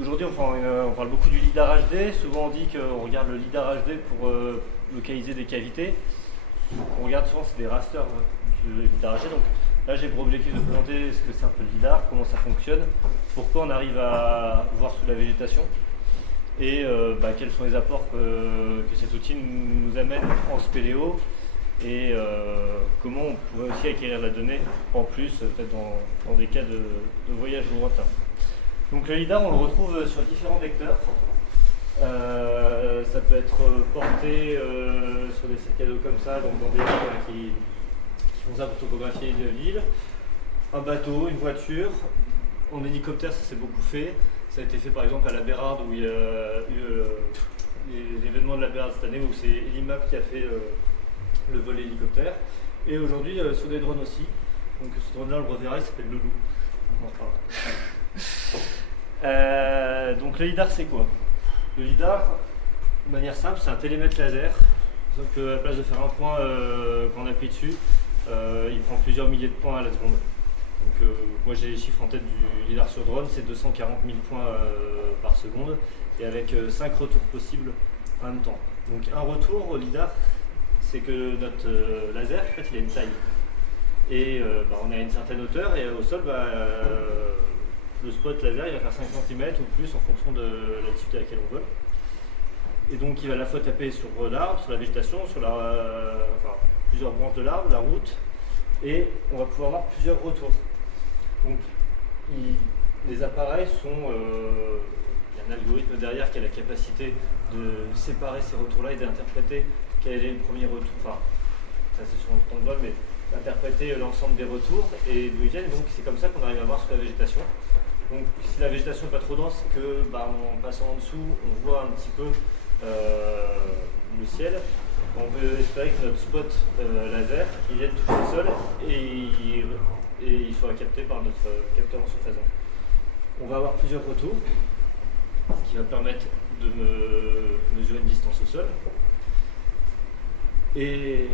Aujourd'hui, on parle beaucoup du lidar HD. Souvent, on dit qu'on regarde le lidar HD pour localiser des cavités. On regarde souvent, c'est des rasters du lidar HD. Donc là, j'ai pour objectif de présenter ce que c'est un peu le lidar, comment ça fonctionne, pourquoi on arrive à voir sous la végétation et quels sont les apports que cet outil nous amène en spéléo et comment on pourrait aussi acquérir la donnée en plus, peut-être dans des cas de voyage lointain. Donc le lidar, on le retrouve sur différents vecteurs. Ça peut être porté sur des sacs à dos comme ça, donc dans des villes qui font ça pour topographier une ville. Un bateau, une voiture. En hélicoptère, ça s'est beaucoup fait. Ça a été fait par exemple à la Bérarde, où il y a eu l'événement de la Bérarde cette année, où c'est Elimap qui a fait le vol hélicoptère. Et aujourd'hui, sur des drones aussi. Donc ce drone-là, on le reverra, il s'appelle le Loup. On en reparlera. Donc le lidar, c'est quoi? Le lidar, de manière simple, c'est un télémètre laser. Sauf qu'à la place de faire un point quand on appuie dessus, il prend plusieurs milliers de points à la seconde. Donc moi j'ai les chiffres en tête du lidar sur drone, c'est 240 000 points par seconde et avec 5 retours possibles en même temps. Donc un retour au lidar, c'est que notre laser, en fait, il a une taille. Et on est à une certaine hauteur et au sol, le spot laser il va faire 5 cm ou plus en fonction de l'altitude à laquelle on vole. Et donc il va à la fois taper sur l'arbre, sur la végétation, sur plusieurs branches de l'arbre, la route, et on va pouvoir avoir plusieurs retours. Donc les appareils sont... il y a un algorithme derrière qui a la capacité de séparer ces retours-là et d'interpréter quel est le premier retour. Enfin, ça c'est sur le temps de vol, mais d'interpréter l'ensemble des retours et d'où ils viennent. Donc c'est comme ça qu'on arrive à voir sur la végétation. Donc si la végétation n'est pas trop dense, en passant en dessous, on voit un petit peu le ciel, on peut espérer que notre spot laser il vienne toucher le sol et il soit capté par notre capteur en surface. On va avoir plusieurs retours, ce qui va permettre de mesurer une distance au sol. Et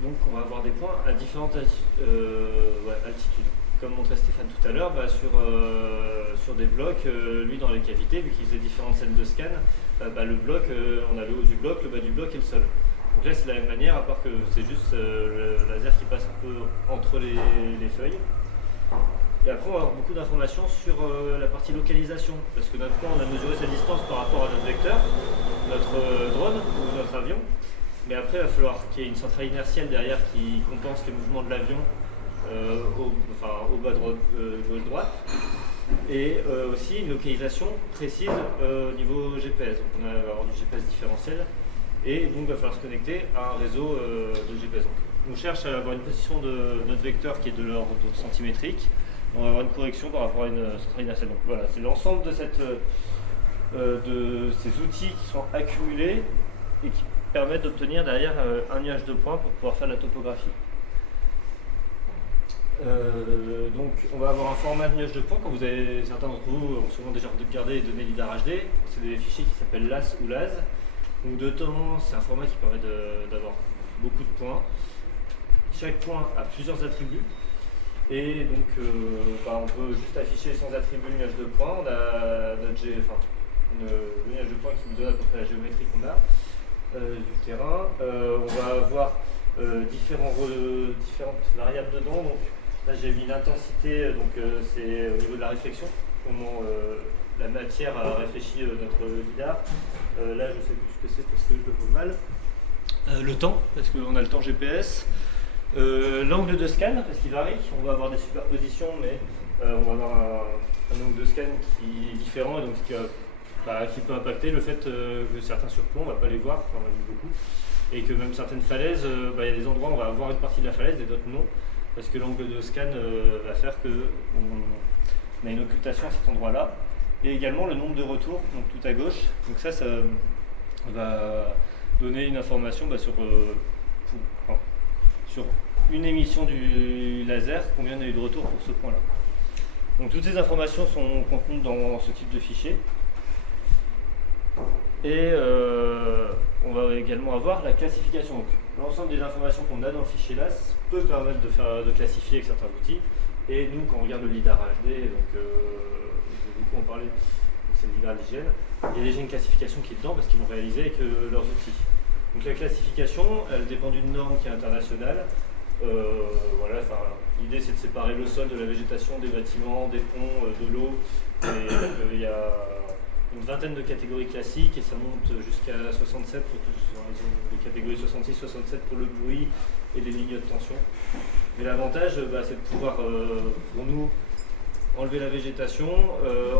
donc on va avoir des points à différentes altitudes. Comme montrait Stéphane tout à l'heure, sur des blocs, lui dans les cavités, vu qu'il faisait différentes scènes de scan, le bloc, on a le haut du bloc, le bas du bloc et le sol. Donc là c'est de la même manière, à part que c'est juste le laser qui passe un peu entre les feuilles. Et après on va avoir beaucoup d'informations sur la partie localisation, parce que notre point on a mesuré sa distance par rapport à notre vecteur, notre drone ou notre avion. Mais après, il va falloir qu'il y ait une centrale inertielle derrière qui compense les mouvements de l'avion au bas gauche-droite. Et aussi une localisation précise au niveau GPS. Donc on va avoir du GPS différentiel. Et donc il va falloir se connecter à un réseau de GPS. Donc, on cherche à avoir une position de notre vecteur qui est de l'ordre centimétrique. On va avoir une correction par rapport à une centrale inertielle. Donc voilà, c'est l'ensemble de ces outils qui sont accumulés et qui permettent d'obtenir derrière un nuage de points pour pouvoir faire la topographie. Donc on va avoir un format de nuage de points, comme certains d'entre vous ont sûrement déjà regardé les données lidar HD. C'est des fichiers qui s'appellent LAS ou LAS. Donc de temps, c'est un format qui permet d'avoir beaucoup de points. Chaque point a plusieurs attributs. Et donc on peut juste afficher sans attribut le nuage de points. On a le nuage de points qui nous donne à peu près la géométrie qu'on a. Du terrain. On va avoir différentes variables dedans. Donc, là j'ai mis l'intensité, c'est au niveau de la réflexion, comment la matière a réfléchi notre lidar. Là je sais plus ce que c'est parce que je le vois mal. Le temps, parce qu'on a le temps GPS. L'angle de scan, parce qu'il varie. On va avoir des superpositions, mais on va avoir un angle de scan qui est différent, et donc qui peut impacter le fait que certains surplombs, on ne va pas les voir, on en a vu beaucoup, et que même certaines falaises, il y a des endroits où on va avoir une partie de la falaise et d'autres non, parce que l'angle de scan va faire qu'on a une occultation à cet endroit-là, et également le nombre de retours, donc tout à gauche, donc ça va donner une information sur une émission du laser, combien on a eu de retours pour ce point-là. Donc toutes ces informations sont contenues dans ce type de fichier. Et on va également avoir la classification. Donc, l'ensemble des informations qu'on a dans le fichier LAS peut permettre de classifier avec certains outils. Et nous, quand on regarde le lidar HD, donc je vais beaucoup en parler, c'est le lidar d'hygiène. Il y a déjà une classification qui est dedans parce qu'ils l'ont réalisé avec leurs outils. Donc la classification, elle dépend d'une norme qui est internationale. Voilà, l'idée c'est de séparer le sol de la végétation, des bâtiments, des ponts, de l'eau. Il y a une vingtaine de catégories classiques et ça monte jusqu'à 67 pour les catégories 66-67 pour le bruit et les lignes de tension. Mais l'avantage, c'est de pouvoir, pour nous, enlever la végétation,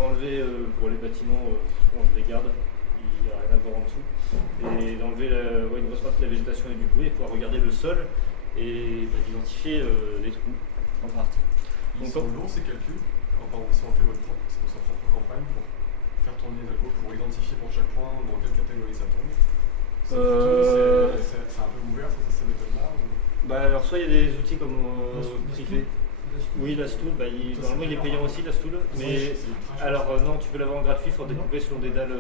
enlever pour les bâtiments, je les garde, il n'y a rien à voir en dessous, et d'enlever une grosse partie de la végétation et du bruit et pouvoir regarder le sol et d'identifier les trous en partie. Ils sont longs ces calculs, si on fait sa propre campagne pour faire tourner les algos, pour identifier pour chaque point dans quelle catégorie ça tombe. C'est un peu ouvert ces méthodes-là alors soit il y a des outils comme privé. Oui, la stool, normalement il est payant aussi la stool, mais alors non, tu peux l'avoir en gratuit, il faut découper selon des dalles.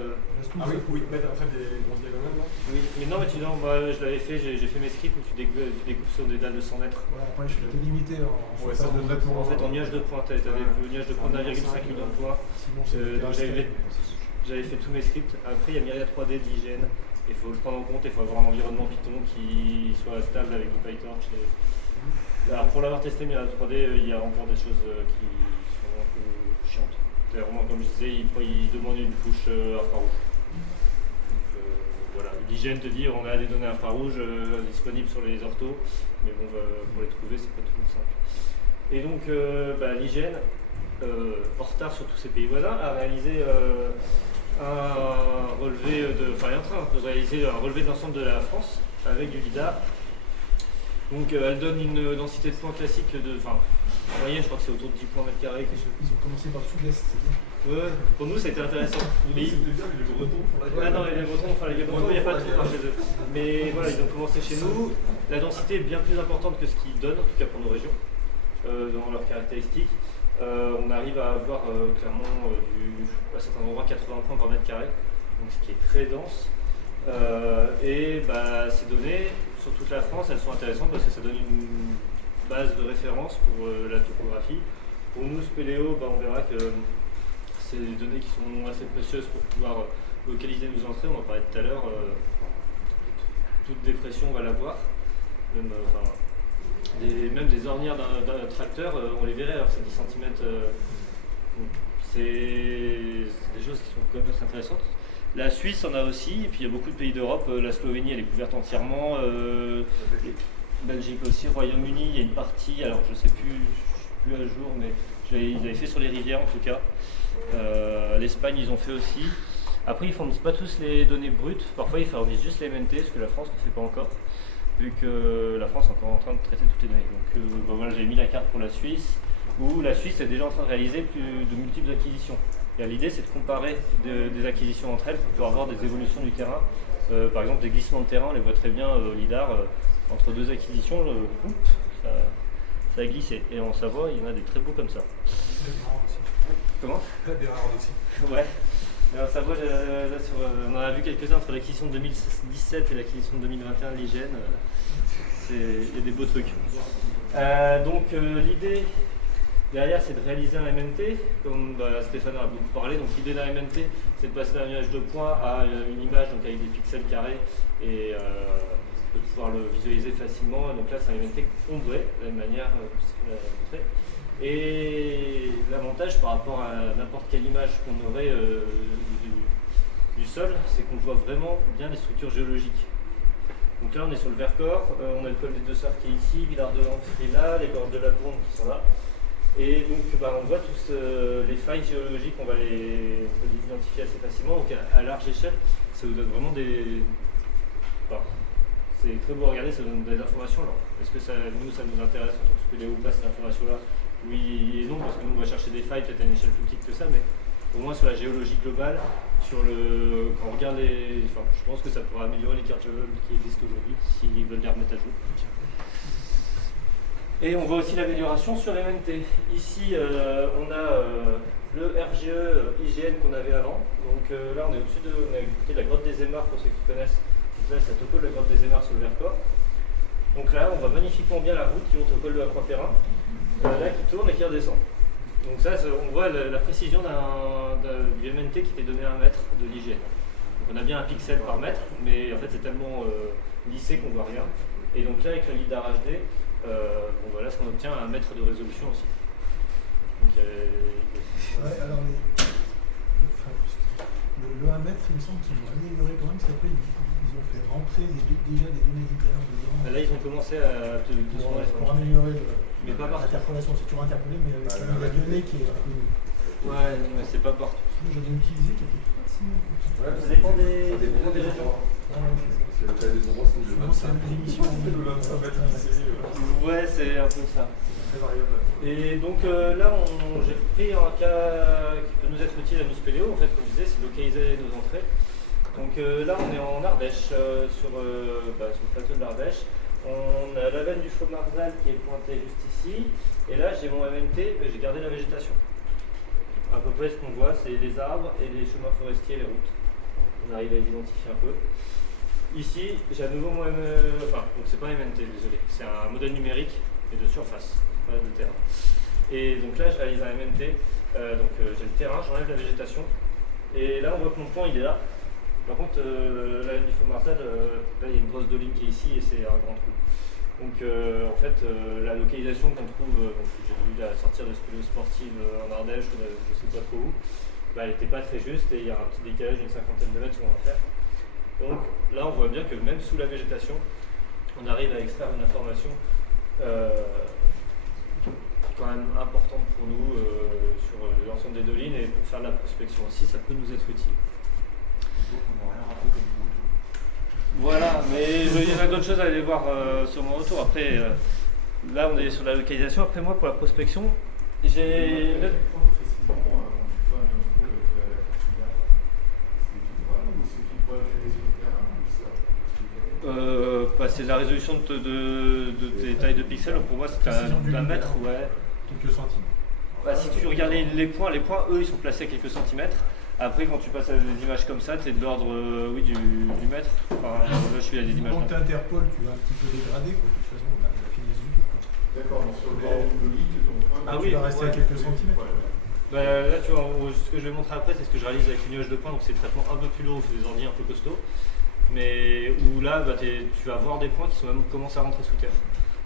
Ah oui, mettre après des grosses diagonales, non? Oui, mais non, moi je l'avais fait, j'ai fait mes scripts où tu découpes sur des dalles de 100 mètres. Ouais, après je suis limité en surface de traitement. En fait, en nuage de points, tu as des nuages de points d'1,5 million de points. Donc j'avais fait tous mes scripts. Après, il y a Myriad 3D d'hygiène. Il faut le prendre en compte, il faut avoir un environnement Python qui soit stable avec du PyTorch. Alors pour l'avoir testé Myriad 3D, il y a encore des choses qui sont un peu chiantes. Vraiment, comme je disais, il demande une couche infrarouge. Donc voilà, l'hygiène te dit on a des données infrarouges disponibles sur les orthos, mais bon, pour les trouver, c'est pas toujours simple. Et donc l'hygiène, en retard sur tous ces pays voisins, a réalisé un relevé est en train de réaliser un relevé de l'ensemble de la France avec du lidar. Donc elle donne une densité de points classique de, en moyenne je crois que c'est autour de 10 points mètre carré. Ils ont commencé par le sud-est, c'est bien. Ouais, pour nous ça a été intéressant. Mais c'était bien, les Bretons font la gueule. Non, les Bretons, il n'y a pas de trou chez eux. Mais voilà, ils ont commencé chez nous. La densité est bien plus importante que ce qu'ils donnent, en tout cas pour nos régions, dans leurs caractéristiques. On arrive à avoir clairement à certains endroits 80 points par mètre carré, donc ce qui est très dense. Ces données sur toute la France, elles sont intéressantes parce que ça donne une base de référence pour la topographie. Pour nous, Spéléo, on verra que c'est des données qui sont assez précieuses pour pouvoir localiser nos entrées. On en parlait tout à l'heure, toute dépression, on va la voir. Même des ornières d'un tracteur, on les verrait alors que c'est 10 cm. C'est des choses qui sont quand même assez intéressantes. La Suisse en a aussi, et puis il y a beaucoup de pays d'Europe. La Slovénie, elle est couverte entièrement. Belgique aussi, Royaume-Uni, il y a une partie, alors je sais plus, je suis plus à jour, mais ils avaient fait sur les rivières en tout cas. L'Espagne, ils ont fait aussi. Après, ils ne fournissent pas tous les données brutes. Parfois, ils fournissent juste les MNT, ce que la France ne fait pas encore, vu que la France est encore en train de traiter toutes les données. Donc voilà, j'ai mis la carte pour la Suisse, où la Suisse est déjà en train de réaliser de multiples acquisitions. L'idée, c'est de comparer des acquisitions entre elles pour avoir des évolutions du terrain. Par exemple, des glissements de terrain, on les voit très bien au lidar. Entre deux acquisitions, ça a glissé. Et en Savoie, il y en a des très beaux comme ça. Comment ? Des rares aussi. Ouais. En Savoie, on en a vu quelques-uns entre l'acquisition de 2017 et l'acquisition de 2021 de l'hygiène. Il y a des beaux trucs. Donc l'idée derrière, c'est de réaliser un MNT, comme Stéphane a beaucoup parlé. Donc l'idée d'un MNT, c'est de passer d'un nuage de points à une image donc avec des pixels carrés et de pouvoir le visualiser facilement. Donc là, c'est un MNT ombré, de la même manière que ce qu'on a montré. Et l'avantage par rapport à n'importe quelle image qu'on aurait du sol, c'est qu'on voit vraiment bien les structures géologiques. Donc là, on est sur le Vercors, on a le col des Deux Sœurs qui est ici, Villard-de-Lans qui est là, les gorges de la Bourne qui sont là. Et donc on voit tous les failles géologiques, on peut les identifier assez facilement. Donc à large échelle, ça nous donne vraiment c'est très beau à regarder, ça donne des informations. Alors, est-ce que ça nous intéresse en tant que spéléo ou pas ces informations-là? Oui et non, parce que nous on va chercher des failles peut-être à une échelle plus petite que ça, mais au moins sur la géologie globale, quand on regarde je pense que ça pourra améliorer les cartes géologiques qui existent aujourd'hui, s'ils veulent les remettre à jour. Et on voit aussi l'amélioration sur MNT. Ici, on a le RGE IGN qu'on avait avant. Donc là, on est au-dessus on est du côté de la grotte des Aymars, pour ceux qui connaissent. Donc là, c'est le topo de la grotte des Aymars sur le Vercors. Donc là, on voit magnifiquement bien la route qui monte au col de la Croix-Perrin, là qui tourne et qui redescend. Donc ça, on voit la précision du MNT qui était donné à 1 mètre de l'hygiène. Donc on a bien un pixel par mètre, mais en fait c'est tellement lissé qu'on voit rien. Et donc là avec le LiDAR HD, bon, voilà ce qu'on obtient à 1 mètre de résolution aussi. Donc, Ouais, alors le 1 mètre, il me semble qu'ils vont améliorer quand même, parce qu'après ils ont fait rentrer déjà des données LiDAR dedans. là ils ont commencé à Pour améliorer mais pas partout. l'interpolation, c'est toujours interpolé, mais avec la donnée qui est connue. Ouais, mais c'est pas partout. J'en ai utilisé qui était pas si mal. Ça dépend des régions. C'est le cas des endroits, c'est le Souvent, c'est un des émissions. le 25 mètres ici, Ouais, c'est un peu ça. très variable. Et donc là, j'ai pris un cas qui peut nous être utile à nous spéléo. En fait, comme je disais, c'est localiser nos entrées. Donc là, on est en Ardèche, sur le plateau de l'Ardèche. On a la veine du Faux Marzal qui est pointée juste ici. Et là, j'ai mon MNT, mais j'ai gardé la végétation. À peu près ce qu'on voit, c'est les arbres et les chemins forestiers et les routes. On arrive à les identifier un peu. Ici, j'ai à nouveau mon donc c'est pas un MNT, désolé, c'est un modèle numérique, mais de surface, pas de terrain. Et donc là, je réalise un MNT, j'ai le terrain, j'enlève la végétation, et là, on voit que mon point, il est là. Par contre, la veine du Faux Marzal, là, il y a une grosse doline qui est ici, et c'est un grand trou. Donc en fait, la localisation qu'on trouve, j'ai vu la sortir de spéléo sportive en Ardèche, ou je sais pas trop où, elle n'était pas très juste, et il y a un petit décalage d'une 50aine de mètres sur mon affaire. Donc là, on voit bien que même sous la végétation, on arrive à extraire une information quand même importante pour nous sur l'ensemble des dolines, et pour faire de la prospection aussi, ça peut nous être utile. Voilà, mais il y en a d'autres choses à aller voir sur mon retour. Après, là, on est sur la localisation. Après, moi, pour la prospection, j'ai... C'est la résolution de tes tailles de pixels. Pour moi, c'est un mètre, ouais. Quelques centimes. Si tu regardes les points, eux, ils sont placés à quelques centimètres. Après, quand tu passes à des images comme ça, tu es de l'ordre du mètre. Enfin, là, je suis à des images. Quand tu interpoles, tu vas un petit peu dégrader, quoi. De toute façon, la finesse du tout. D'accord, donc sur le lit, ton point, Tu vas rester à quelques centimètres. Là, tu vois, ce que je vais montrer après, c'est ce que je réalise avec une nuage de points. Donc, c'est le traitement un peu plus lourd, c'est des ordi un peu costauds. Mais où là, tu vas voir des points qui sont même commencé à rentrer sous terre.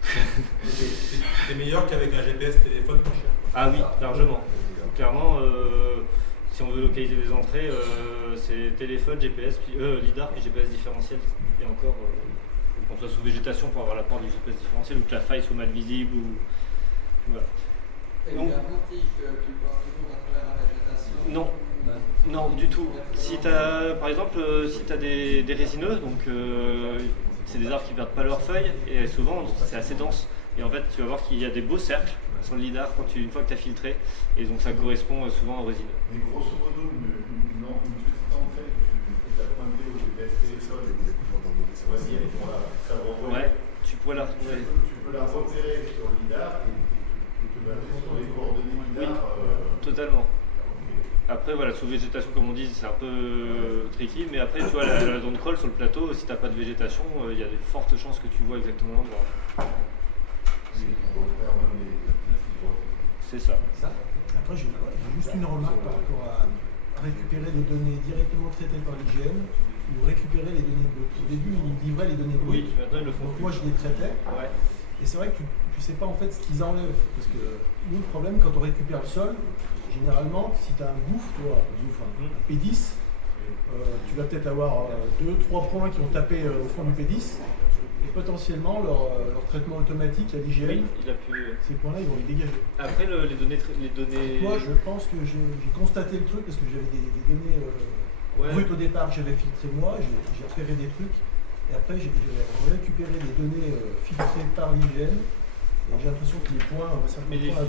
C'est meilleur qu'avec un GPS téléphone pas cher. Ah oui, largement. Clairement, si on veut localiser des entrées, c'est téléphone, GPS, puis LiDAR, puis GPS différentiel. Et encore, faut qu'on soit sous végétation pour avoir l'apport du GPS différentiel, ou que la faille soit mal visible. Voilà. Et Donc, tu pars toujours à travers la végétation? Non, du tout. Si par exemple, si tu as des résineux, donc c'est des arbres qui ne perdent pas leurs feuilles, et souvent c'est assez dense. Et en fait, tu vas voir qu'il y a des beaux cercles sur le lidar une fois que tu as filtré, et donc ça correspond souvent aux résineux. Mais grosso modo, une petite entrée que tu as pointée au GPS téléphone, voici, elle est ça renvoie. Ouais, tu pourrais la retrouver. Tu peux la repérer sur le lidar et te baser sur les coordonnées lidar. Oui, totalement. Après, voilà, sous végétation, comme on dit, c'est un peu tricky, mais après, tu vois, la zone crawl sur le plateau, si tu n'as pas de végétation, il y a de fortes chances que tu vois exactement l'endroit. C'est ça. Après, j'ai juste une remarque par rapport à récupérer les données directement traitées par l'IGN ou récupérer les données brutes. Au début, ils livraient les données brutes. Oui, maintenant ils le font. Donc moi, je les traitais. Ouais. Et c'est vrai que tu ne sais pas en fait ce qu'ils enlèvent. Parce que nous, le problème, quand on récupère le sol, généralement, si tu as un gouffre, un P10, tu vas peut-être avoir 2-3 points qui ont tapé au fond du P10. Et potentiellement, leur traitement automatique à l'IGN, ces points-là, ils vont les dégager. Après, les données... Moi, je pense que j'ai constaté le truc parce que j'avais des données brutes au départ que j'avais filtrées moi, j'ai repéré des trucs. Et après, j'ai récupéré des données filtrées par l'IGN. Et j'ai l'impression que les points, certains points...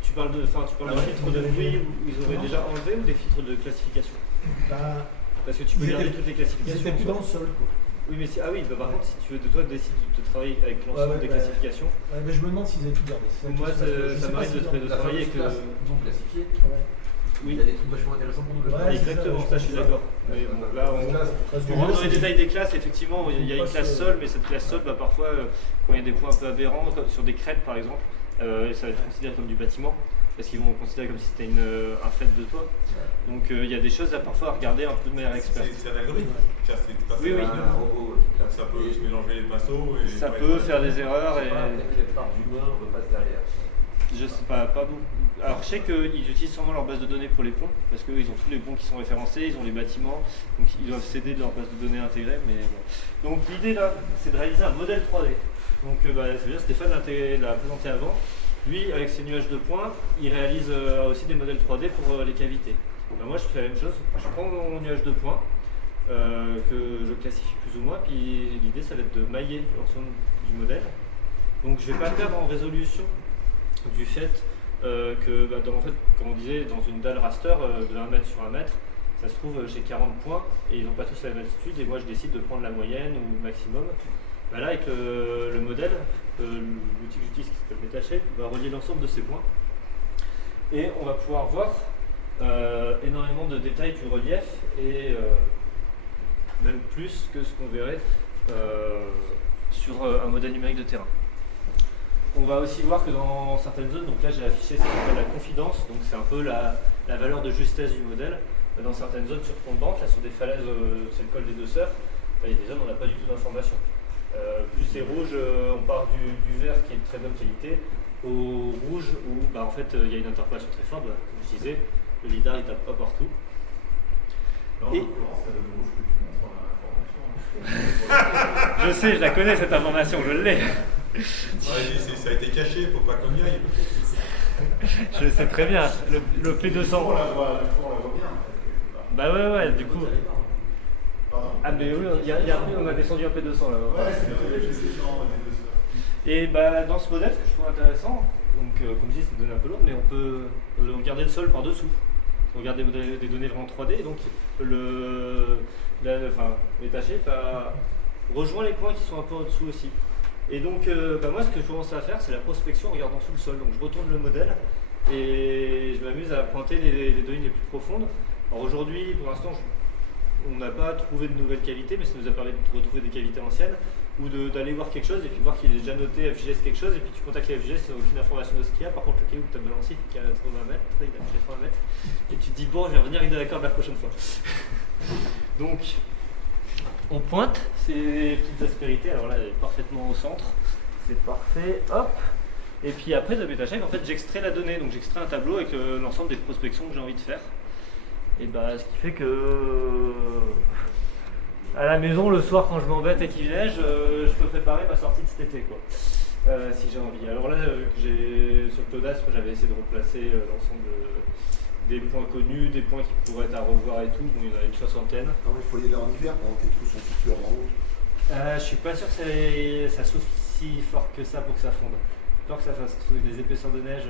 Tu parles de filtres de bruit où ils auraient déjà enlevé, ou des filtres de classification? Parce que tu peux garder toutes les classifications. Ils étaient plus dans le sol, quoi. Oui, mais par contre, si tu veux décides de travailler avec l'ensemble des classifications. Mais je me demande s'ils avaient tout gardé. Moi, ça m'arrive de travailler avec Non classifié. Oui. Il y a des trucs vachement intéressants pour nous. Exactement, ça je suis d'accord. Mais bon, là, on rentre dans les détails des classes. Effectivement, il y a une classe sol, mais cette classe sol, parfois, quand il y a des points un peu aberrants, sur des crêtes par exemple, ça va être considéré comme du bâtiment. parce qu'ils vont considérer comme si c'était un fait de toi. Donc il y a des choses à parfois regarder un peu de manière experte. C'est un algorithme. Oui, oui. Un robot. Ça peut se mélanger les pinceaux. Et Ça peut faire des erreurs. Et... Quelque part d'humain repasse derrière. Je sais pas beaucoup. Alors je sais qu'ils utilisent sûrement leur base de données pour les ponts, parce qu'ils ont tous les ponts qui sont référencés, ils ont les bâtiments, donc ils doivent s'aider de leur base de données intégrée. Mais bon. Donc l'idée là, c'est de réaliser un modèle 3D. Donc ça veut dire Stéphane l'a présenté avant. Lui, avec ses nuages de points, il réalise aussi des modèles 3D pour les cavités. Ben, moi je fais la même chose, je prends mon nuage de points, que je classifie plus ou moins, puis l'idée ça va être de mailler l'ensemble du modèle. Donc je ne vais pas perdre en résolution du fait que, en fait, comme on disait, dans une dalle raster de 1 mètre sur 1 mètre, ça se trouve chez 40 points et ils n'ont pas tous la même altitude et moi je décide de prendre la moyenne ou le maximum. Ben là, avec le modèle, l'outil que j'utilise qui s'appelle MetaShape va relier l'ensemble de ces points et on va pouvoir voir énormément de détails du relief et même plus que ce qu'on verrait sur un modèle numérique de terrain. On va aussi voir que dans certaines zones, donc là j'ai affiché ce qu'on appelle la confidence, donc c'est un peu la valeur de justesse du modèle. Dans certaines zones surplombantes, là sur des falaises, c'est le col des Deux Sœurs, il y a des zones où on n'a pas du tout d'informations. Plus c'est rouge, on part du vert qui est de très bonne qualité, au rouge où en fait il y a une interpolation très forte, comme je disais, le lidar il tape pas partout. En l'occurrence, c'est le rouge que tu montres dans l'information. Je sais, je la connais cette information, je l'ai. Ça a été caché, faut pas qu'on y aille. Je le sais très bien, le P200. On la voit bien. Bah ouais, du coup. Pardon. Ah mais oui, on a descendu un P200 là. Ouais, c'est le des Deux Sœurs. Et dans ce modèle, ce que je trouve intéressant, donc comme je dis, c'est une donnée un peu lourde, mais on peut regarder le sol par dessous. On regarde des données vraiment 3D, donc MetaShape rejoint les points qui sont un peu en dessous aussi. Et donc moi ce que je commence à faire, c'est la prospection en regardant sous le sol. Donc je retourne le modèle et je m'amuse à pointer les données les plus profondes. Alors aujourd'hui, pour l'instant, on n'a pas trouvé de nouvelles cavités, mais ça nous a permis de retrouver des cavités anciennes ou d'aller voir quelque chose et puis voir qu'il est déjà noté FGS quelque chose et puis tu contactes les FGS, ils n'ont aucune information de ce qu'il y a. Par contre, le caillou que tu as balancé, il est à 80 mètres, il a 80 mètres et tu te dis bon, je vais revenir avec des accords la prochaine fois. Donc on pointe ces petites aspérités, alors là elle est parfaitement au centre, c'est parfait, hop. Et puis après de MetaShape, en fait j'extrais la donnée, donc j'extrais un tableau avec l'ensemble des prospections que j'ai envie de faire. Et ce qui fait que à la maison le soir quand je m'embête et qu'il neige, je peux préparer ma sortie de cet été quoi. Si j'ai envie. Alors là sur Clodas, j'avais essayé de replacer l'ensemble des points connus, des points qui pourraient être à revoir et tout, bon, il y en a une soixantaine. Non, il faut y aller en hiver pendant que tes trous sont situés en haut. Je suis pas sûr que ça souffle si fort que ça pour que ça fonde. J'ai peur que ça fasse des épaisseurs de neige.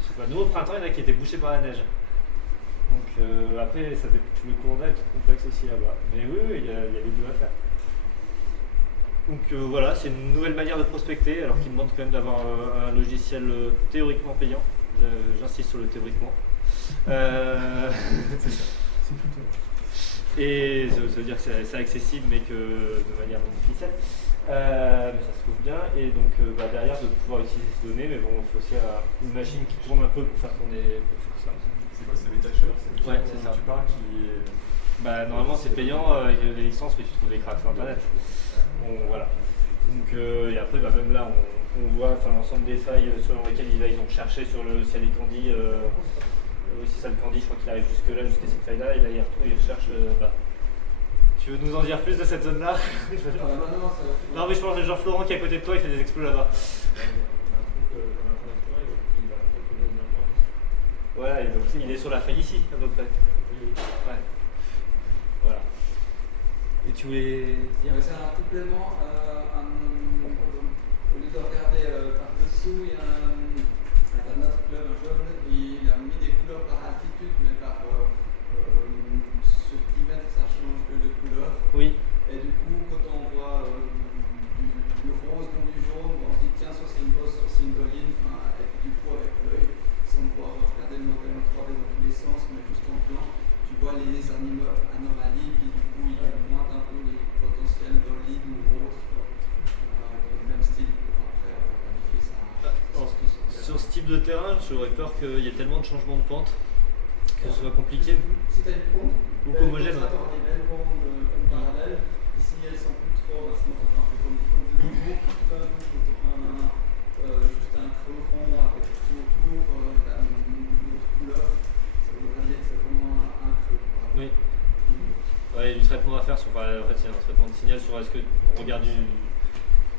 Je sais pas. Nous au printemps, il y en a qui étaient bouchés par la neige. Donc après, tous les cours d'air sont complexes aussi là-bas. Mais oui, il y a les deux à faire. Donc voilà, c'est une nouvelle manière de prospecter, alors qu'il demande quand même d'avoir un logiciel théoriquement payant. J'insiste sur le théoriquement. C'est ça. C'est plutôt. Et ça veut dire que c'est accessible, mais que de manière non officielle. Mais ça se trouve bien. Et donc derrière, de pouvoir utiliser ces données, mais bon, il faut aussi une machine qui tourne un peu pour faire tourner ça. C'est quoi, c'est MetaShape? Ouais, c'est ça. Tu parles qui est... Normalement, c'est payant avec des licences, mais tu trouves des cracks sur Internet. Bon, voilà. Donc, et après, même là, on voit l'ensemble des failles selon lesquelles ils ont cherché sur s'il y a des candis. C'est ça le candy, je crois qu'il arrive jusque-là, jusqu'à cette faille-là, et là, ils recherchent. Tu veux nous en dire plus de cette zone-là? Non, mais je pense que Jean-Florent qui est à côté de toi, il fait des explos là-bas. Voilà, et donc il est sur la faille ici, à peu près. Ouais. Voilà. Et tu voulais dire? C'est un complément. Au lieu de regarder par-dessous, il y a un autre club, un jeune, il a mis des couleurs par altitude, mais par sur 10 mètres, ça change de couleur. Oui. Et du coup, quand on voit du rose dans du jaune, on se dit tiens, soit c'est une bosse, soit c'est une colline. Et puis du coup, avec l'œil, sans pouvoir regarder le modèle en 3D dans tous les sens, mais juste en plan, tu vois les anomalies, puis du coup, il pointe un peu les potentiels d'olive ou autres, dans le même style pour après qualifier ça. Sur ce type type de terrain, j'aurais peur qu'il y ait tellement de changements de pente que ce soit compliqué. Si tu as une pompe, Ou homogène. tu auras des belles bandes comme parallèles, et si elles sont plus trop, sinon tu auras un peu comme de nouveau, tu auras juste un creux rond avec tout autour, une autre couleur, ça voudrait dire que c'est vraiment un creux. Oui. Ouais, il y a du traitement à faire sur. En fait, c'est un traitement de signal sur est-ce qu'on regarde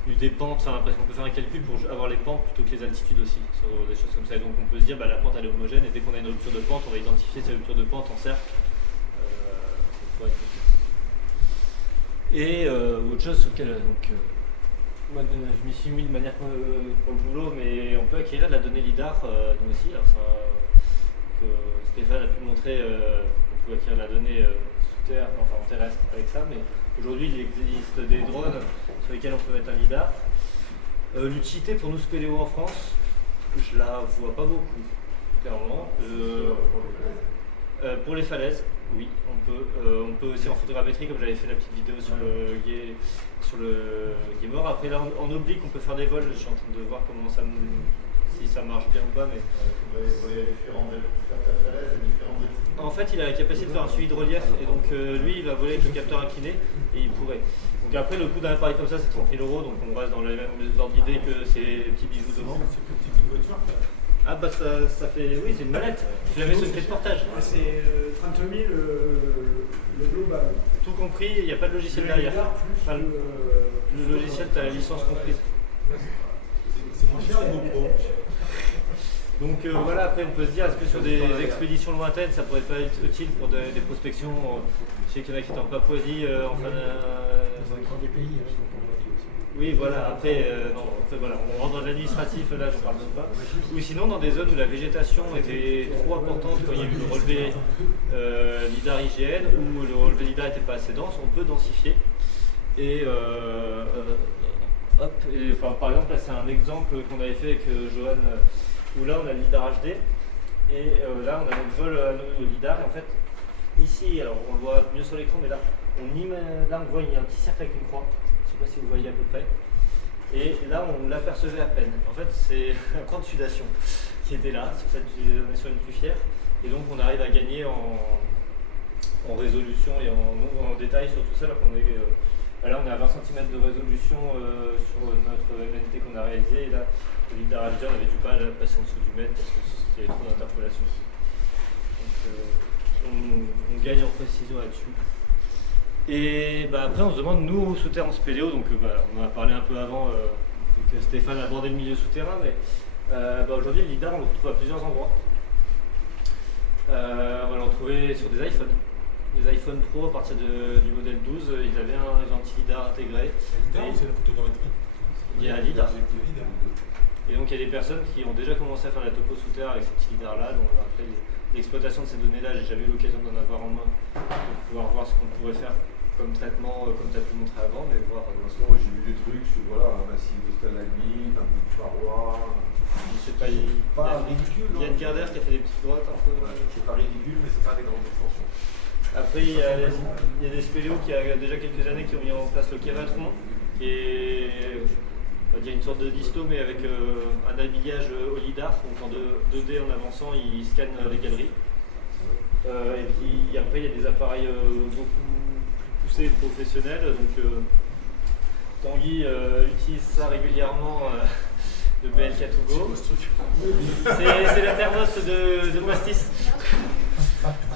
des pentes, parce qu'on peut faire un calcul pour avoir les pentes plutôt que les altitudes aussi, sur des choses comme ça. Et donc on peut se dire la pente elle est homogène et dès qu'on a une rupture de pente, on va identifier ces ruptures de pente en cercle. Et autre chose sur lequel moi, je m'y suis mis de manière pour le boulot, mais on peut acquérir de la donnée LIDAR nous aussi. Alors, Stéphane a pu montrer qu'on peut acquérir de la donnée sous terre, enfin en terrestre avec ça, mais aujourd'hui il existe des drones sur lesquels on peut mettre un LIDAR. L'utilité pour nous spéléo en France, je la vois pas beaucoup, clairement. Pour les falaises, oui, on peut aussi en photogrammétrie, comme j'avais fait la petite vidéo sur le Guémor. Après là en oblique on peut faire des vols, je suis en train de voir comment si ça marche bien ou pas. Mais en fait il a la capacité de faire un suivi de relief et donc lui il va voler avec le capteur incliné et il pourrait. Donc après le coût d'un appareil comme ça c'est 30 000 €, donc on reste dans les mêmes ordres d'idées que ces petits bijoux devant. C'est plus petit qu'une voiture. Ah bah ça fait, oui c'est une mallette, je l'avais sur une clé de portage. C'est 30 000 le global. Tout compris, il n'y a pas de logiciel derrière. Enfin, le logiciel, tu as la licence comprise. C'est moins cher les GoPro. Donc voilà, après on peut se dire, est-ce que sur des expéditions lointaines, ça pourrait pas être utile pour des prospections je sais qu'il y en a qui étaient en Papouasie, enfin... Dans des pays, oui, voilà, après, voilà, on rentre dans l'administratif, là je ne parle même pas. Ou sinon dans des zones où la végétation était trop importante, quand il y a eu le relevé LIDAR IGN, où le relevé LIDAR n'était pas assez dense, on peut densifier. Et par exemple, là c'est un exemple qu'on avait fait avec Johan, où là on a le LIDAR HD, et là on a notre vol au LIDAR, et en fait, ici, alors on le voit mieux sur l'écran, mais là on voit il y a un petit cercle avec une croix. Je ne sais pas si vous voyez à peu près. Et là, on l'apercevait à peine. En fait, c'est un camp de sudation qui était là. On est sur une cufière. Et donc, on arrive à gagner en résolution et en détail sur tout ça. Là, on est à 20 cm de résolution sur notre MNT qu'on a réalisé. Et là, le LIDAR HD, on avait du mal à passer en dessous du mètre parce qu'il y avait trop d'interpolation. Donc, on gagne en précision là-dessus. Et après on se demande, nous sous terre en spéléo, donc on en a parlé un peu avant que Stéphane a abordé le milieu souterrain, mais aujourd'hui le LIDAR on le retrouve à plusieurs endroits. On va le retrouver sur des iPhones. Les iPhone Pro à partir du modèle 12, ils avaient un anti-LIDAR intégré. LIDAR, c'est la photogrammétrie. Il y a LIDAR. Et donc il y a des personnes qui ont déjà commencé à faire la topo sous terre avec ces petits LIDAR là. Donc après l'exploitation de ces données là, j'ai jamais eu l'occasion d'en avoir en main pour pouvoir voir ce qu'on pourrait faire comme traitement, comme tu as pu montrer avant, mais voir. Moi j'ai vu des trucs sur un massif de stalagmite, un bout de paroi. C'est pas ridicule. Il y a une Gardère qui a fait des petites droites un peu. Ouais, c'est pas ridicule, mais c'est pas des grandes extensions. Après il y a des spéléos qui a déjà quelques années qui ont mis en place le Kératron, qui est on va dire une sorte de disto mais avec un habillage au LIDAR, donc en 2D en avançant il scanne les galeries. Et puis après il y a des appareils beaucoup poussé professionnel, donc Tanguy utilise ça régulièrement, le BL4Go. C'est la thermos de Pastis.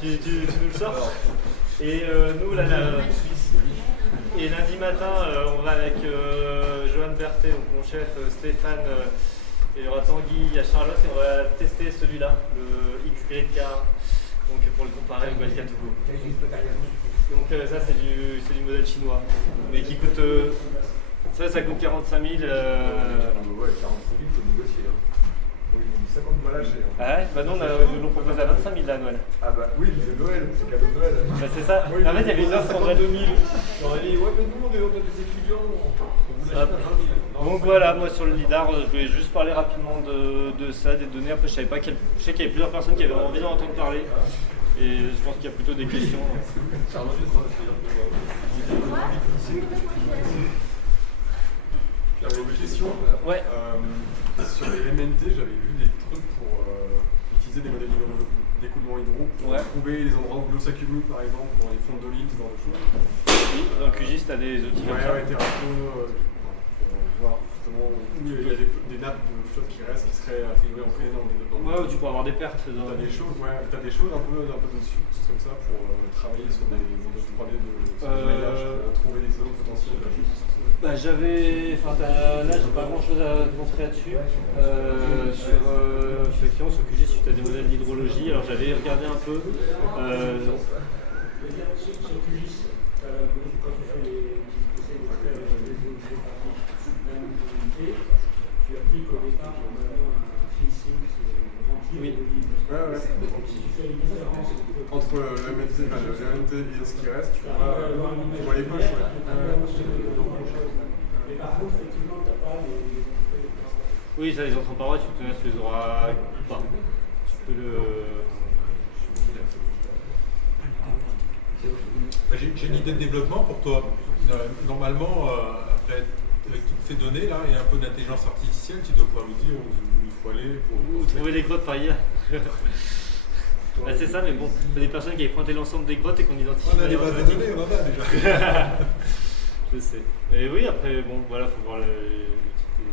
tu nous le sors. Et nous là, et lundi matin on va avec Johan Berthet, donc mon chef, Stéphane, et il y aura Tanguy, il y a Charlotte, et on va tester celui-là, le XGrid K, donc pour le comparer au BL4Go. Donc ça c'est du modèle chinois, mais qui coûte, ça coûte 45 000. Ouais, 45 000 faut négocier. Oui, 50 balles lâcher. Ah ouais, bah non, on nous propose à 25 000 là, Noël. Ah bah oui, c'est Noël, c'est cadeau de Noël. Bah c'est ça, Oui, en fait il y avait une offre en 52 000. J'aurais dit, ouais mais nous on est des étudiants, on vous lâche pas 30 000. Donc voilà, moi sur le LIDAR, je voulais juste parler rapidement de ça, des données. Après je savais pas je sais qu'il y avait plusieurs personnes qui avaient envie d'en entendre parler. Et je pense qu'il y a plutôt des questions. J'avais une question. Ouais. Sur les MNT, j'avais vu des trucs utiliser des modèles d'écoulement hydro pour trouver les endroits où l'eau s'accumule, par exemple, dans les fonds de doline, ce genre de choses. Oui, dans le QGIS, tu as des outils comme ça. Ouais, Terraco, pour voir justement où il y a des nappes de flotte qui restent, qui seraient a priori emprisées dans Ouais, où tu pourras avoir des pertes. T'as des choses, t'as des choses un peu dessus, tout comme ça, pour travailler sur des modèles 3D de maillage, pour trouver des zones potentielles. Bah, là, j'ai pas grand chose à te montrer là-dessus. Effectivement, sur QGIS, tu as des modèles d'hydrologie. Alors, j'avais regardé un peu. Sur QGIS, quand tu fais les zones géographiques d'individualité, tu appliques au départ normalement un finishing rempli de lignes. Si tu fais une différence entre le MNT et ce qui reste, tu vois les poches. Mais par contre, effectivement, tu n'as pas les. Oui, ça, les entrées en paroi, tu les auras pas. Tu peux le. J'ai une idée de développement pour toi. Normalement, après, avec toutes ces données là et un peu d'intelligence artificielle, tu dois pouvoir lui dire où il faut aller pour trouver les grottes par IA. Bah, c'est ça, mais bon, il y a des personnes qui avaient pointé l'ensemble des grottes et qu'on identifie. On a les bases de données, on en a déjà. Je sais. Et oui, après, bon, voilà, faut voir les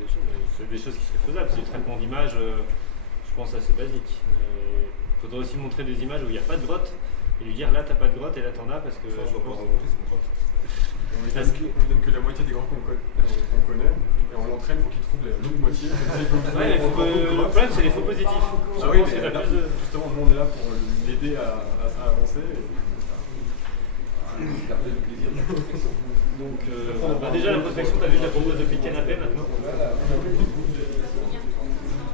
choses. C'est des choses qui seraient faisables. C'est du traitement d'image, je pense, assez basique. Il faudrait aussi montrer des images où il n'y a pas de grotte et lui dire là, t'as pas de grotte et là, t'en as parce que. Ça, je dois pas rencontrer son grotte. On lui donne que la moitié des grottes qu'on connaît et on l'entraîne pour qu'il trouve l'autre moitié. Ouais, le problème, c'est les faux positifs. Ah oui, justement, nous on est là pour l'aider à avancer. Donc, déjà la prospection, tu as vu, je la propose depuis le canapé maintenant.